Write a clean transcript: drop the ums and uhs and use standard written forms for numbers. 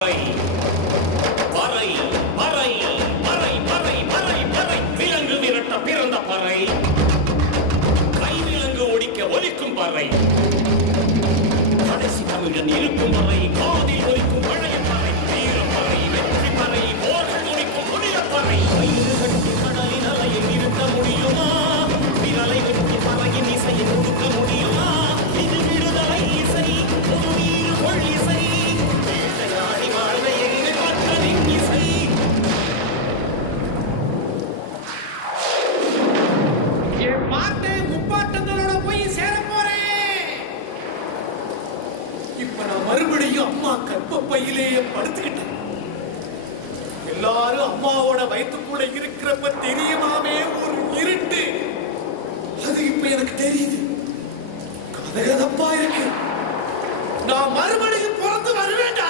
பறை பறை பறை பறை பறை பறை விலங்கு விரட்ட பிறந்த பறை கைவிலங்கு ஒடிக்க ஒலிக்கும் பறை கடைசி தமிழன் இருக்கும் வரை காதில் ஒலிக்கும் பழைய பறை வீர பறை வெற்றி பறை போர்கள் ஒலிக்கும் புதிய பறை வயிறு கட்டி கடலின் அலையில் இருக்க முடியுமா விரலை வெட்டி பறையின் இசையை கொடுக்க முடியுமா இது விடுதலை இசை ஒரு நீர் கொள் இசை வேட்டையாடி வாழ்வை எங்கள் மக்களின் இசை. என் பாட்டு முப்பாட்டங்களோட போய் சேர போறேன். இப்ப நான் மறுபடியும் அம்மா கர்ப்பப்பையிலேயே படுத்துக்கிட்டேன். எல்லாரும் அம்மாவோட வயிற்றுக்குள்ள இருக்கிறப்ப தெரியுமாமே ஒரு இருட்டு, அது இப்ப எனக்கு தெரியுது. கதகதப்பா இருக்கு. நான் மறுபடியும் பிறந்து வருவேண்டா.